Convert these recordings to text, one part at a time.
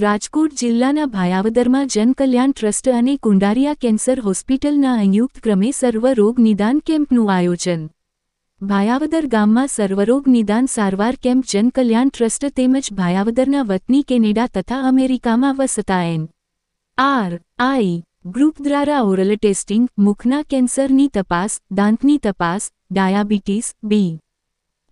રાજકોટ જિલ્લાના ભાયાવદરમાં જનકલ્યાણ ટ્રસ્ટ અને કુંડારિયા કેન્સર હોસ્પિટલના સંયુક્ત ક્રમે સર્વરોગ નિદાન કેમ્પનું આયોજન. ભાયાવદર ગામમાં સર્વરોગ નિદાન સારવાર કેમ્પ જનકલ્યાણ ટ્રસ્ટ તેમજ ભાયાવદરના વતની કેનેડા તથા અમેરિકામાં વસતા એન. આર. આઈ. ગ્રુપ દ્વારા ઓરલ ટેસ્ટિંગ, મુખના કેન્સરની તપાસ, દાંતની તપાસ, diabetes, B.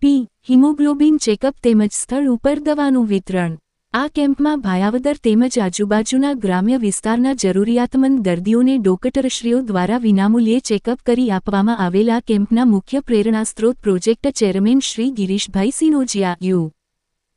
P. Haemoglobin checkup તેમજ સ્થળ ઉપર દવાનું વિતરણ. આ કેમ્પમાં ભાયાવદર તેમજ આજુબાજુના ગ્રામ્ય વિસ્તારના જરૂરિયાતમંદ દર્દીઓને ડોક્ટરશ્રીઓ દ્વારા વિનામૂલ્યે ચેકઅપ કરી આપવામાં આવેલા કેમ્પના મુખ્ય પ્રેરણાસ્ત્રોત project chairman Shri Girishbhai Sinojiya, U.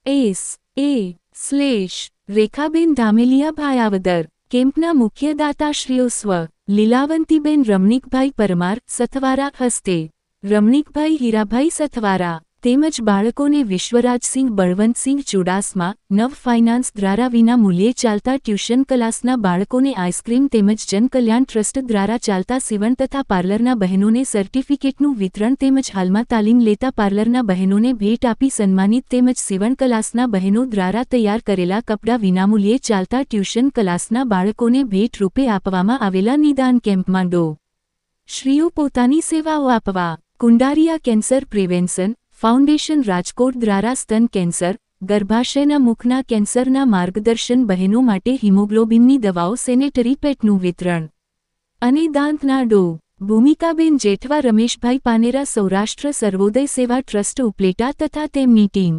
S. A. Slash. Rekhaben Dhameliya Bhayavadar. કેમ્પના મુખ્ય દાતાશ્રીઓ સ્વ. લીલાવંતીબેન રમણીકભાઈ પરમાર સથવારા હસ્તે. રમણીકભાઈ હીરાભાઈ સથવારા. તેમજ બાળકોને વિશ્વરાજસિંહ, બળવંતસિંહ ચુડાસમા, નવ ફાઇનાન્સ દ્વારા વિના મૂલ્યે ચાલતા ટ્યુશન ક્લાસના બાળકોને આઈસ્ક્રીમ તેમજ જનકલ્યાણ ટ્રસ્ટ દ્વારા ચાલતા સીવણ તથા પાર્લરના બહેનોને સર્ટિફિકેટનું વિતરણ તેમજ હાલમાં તાલીમ લેતા પાર્લરના બહેનોને ભેટ આપી સન્માનિત તેમજ સીવણ ક્લાસના બહેનો દ્વારા તૈયાર કરેલા કપડાં વિનામૂલ્યે ચાલતા ટ્યુશન ક્લાસના બાળકોને ભેટ રૂપે આપવામાં આવેલા નિદાન કેમ્પમાં ડો. શ્રીઓ પોતાની સેવાઓ આપવા. Kundariya cancer prevention foundation Rajkot દ્વારા સ્તન કેન્સર, ગર્ભાશયના મુખના કેન્સરના માર્ગદર્શન બહેનો માટે હિમોગ્લોબિનની દવાઓ સેનેટરી પેટનું વિતરણ. અને દાંતના ડો. ભૂમિકાબેન જેઠવા રમેશભાઈ પાનેરા સૌરાષ્ટ્ર સર્વોદય સેવા ટ્રસ્ટ ઉપલેટા તથા તેમની team.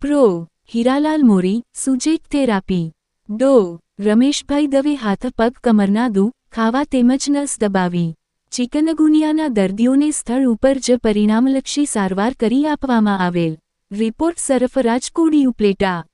Pro. Hiralal Mori, સુજેટ therapy. Dr. Rameshbhai Dave હાથ પગ કમરના દુ ખાવા તેમજ નસ દબાવી. ચિકનગુનિયાના દર્દીઓને સ્થળ ઉપર જ પરિણામલક્ષી સારવાર કરી આપવામાં આવેલ. રિપોર્ટ સરફરાજ કોડી ઉપલેટા.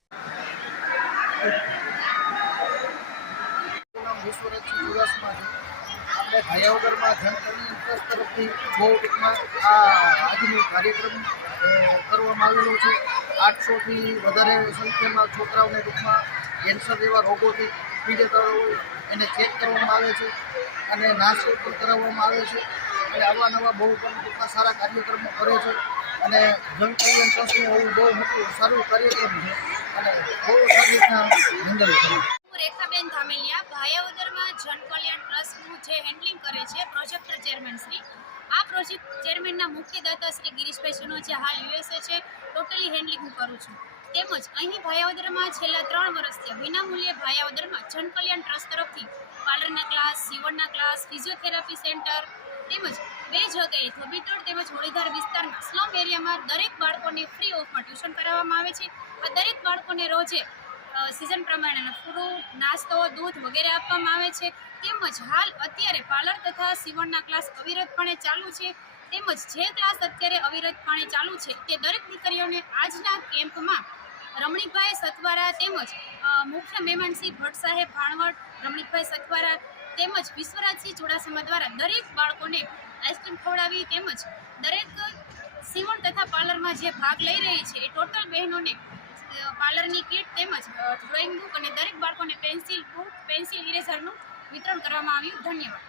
કરવામાં આવેલો છે આઠસોથી વધારે સંખ્યામાં છોકરાઓને ટૂંકમાં કેન્સર જેવા રોગોથી પીડિત હોય, એને ચેક કરવામાં આવે છે, અને નાસ્તો પણ કરાવવામાં આવે છે. અને આવા નવા બહુ પણ સારા કાર્યક્રમો કરે છે. અને જનકલ્યાણ ટ્રસ્ટનું એવું બહુ મોટું સારું કાર્યક્રમ છે. અને બહુ સારી રીતના હેન્ડલ કરે હું રેખાબેન ધામેલિયા, ભાયાવદરમાં જન કલ્યાણ ટ્રસ્ટનું જે હેન્ડલિંગ કરે છે પ્રોજેક્ટ ચેરમેન શ્રી. આ પ્રોજેક્ટ ચેરમેનના મુખ્ય દાતા શ્રી ગિરીશભાઈ જે હાલ યુએસએ છે. ટોટલી હેન્ડલિંગ હું કરું છું. તેમજ અહીં ભાયાવદરમાં છેલ્લા ત્રણ વર્ષથી વિનામૂલ્યે ભાયાવદરમાં જનકલ્યાણ ટ્રસ્ટ તરફથી પાર્લરના ક્લાસ, સીવણના ક્લાસ, ફિઝિયોથેરાપી સેન્ટર તેમજ બે જગ્યાએ ધોબીતોડ તેમજ હોળીધાર વિસ્તારના સ્લમ એરિયામાં દરેક બાળકોને ફ્રી ઓફમાં ટ્યુશન કરાવવામાં આવે છે. આ દરેક બાળકોને રોજે સિઝન પ્રમાણેના ફ્રૂટ નાસ્તો, દૂધ વગેરે આપવામાં આવે છે. તેમજ હાલ અત્યારે પાર્લર તથા સીવણના ક્લાસ અવિરતપણે ચાલુ છે. તેમજ જે ક્લાસ અત્યારે અવિરતપણે ચાલુ છે તે દરેક દીકરીઓને આજના કેમ્પમાં રમણીકભાઈ સતવારા તેમજ મુખ્ય મહેમાનસિંહ ભટ્ટ સાહેબ ભાણવડ, રમણીકભાઈ સતવારા તેમજ વિશ્વરાજસિંહ ચુડાસમા દ્વારા દરેક બાળકોને આઈસ્ક્રીમ ખવડાવી તેમજ દરેક સીવણ તથા પાર્લરમાં જે ભાગ લઈ રહી છે એ ટોટલ બહેનોને પાર્લરની કીટ તેમજ ડ્રોઈંગ બુક અને દરેક બાળકોને પેન્સિલ બુક પેન્સિલ ઇરેઝરનું વિતરણ કરવામાં આવ્યું. ધન્યવાદ.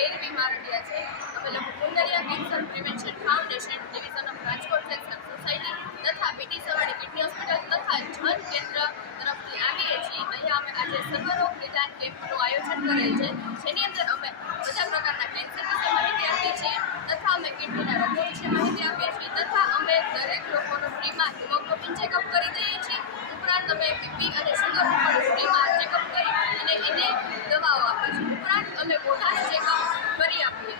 મારું બીમાર રહ્યા છે. અમે લોકો Kundaliya cancer prevention foundation division of Rajkot cancer society તથા બીટી સવાડી કિડની હોસ્પિટલ તથા જન કેન્દ્ર તરફથી આવીએ છીએ. અહીંયા અમે આજે સર્વરોગ નિદાન કેમ્પનું આયોજન કરેલ છે. જેની અંદર અમે બધા પ્રકારના કેન્સર વિશે માહિતી આપીએ છીએ તથા અમે કિડનીના રોગો વિશે માહિતી આપીએ છીએ તથા અમે દરેક લોકોનું ફ્રીમાં હિમોગ્લોબિન ચેકઅપ કરી દઈએ છીએ. ઉપરાંત અમે બીપી અને સુગર ફ્રીમાં ચેકઅપ કરી અને એને દવાઓ આપીએ છીએ. ઉપરાંત અમે મોઢાનું ચેકઅપ ખરી આપીએ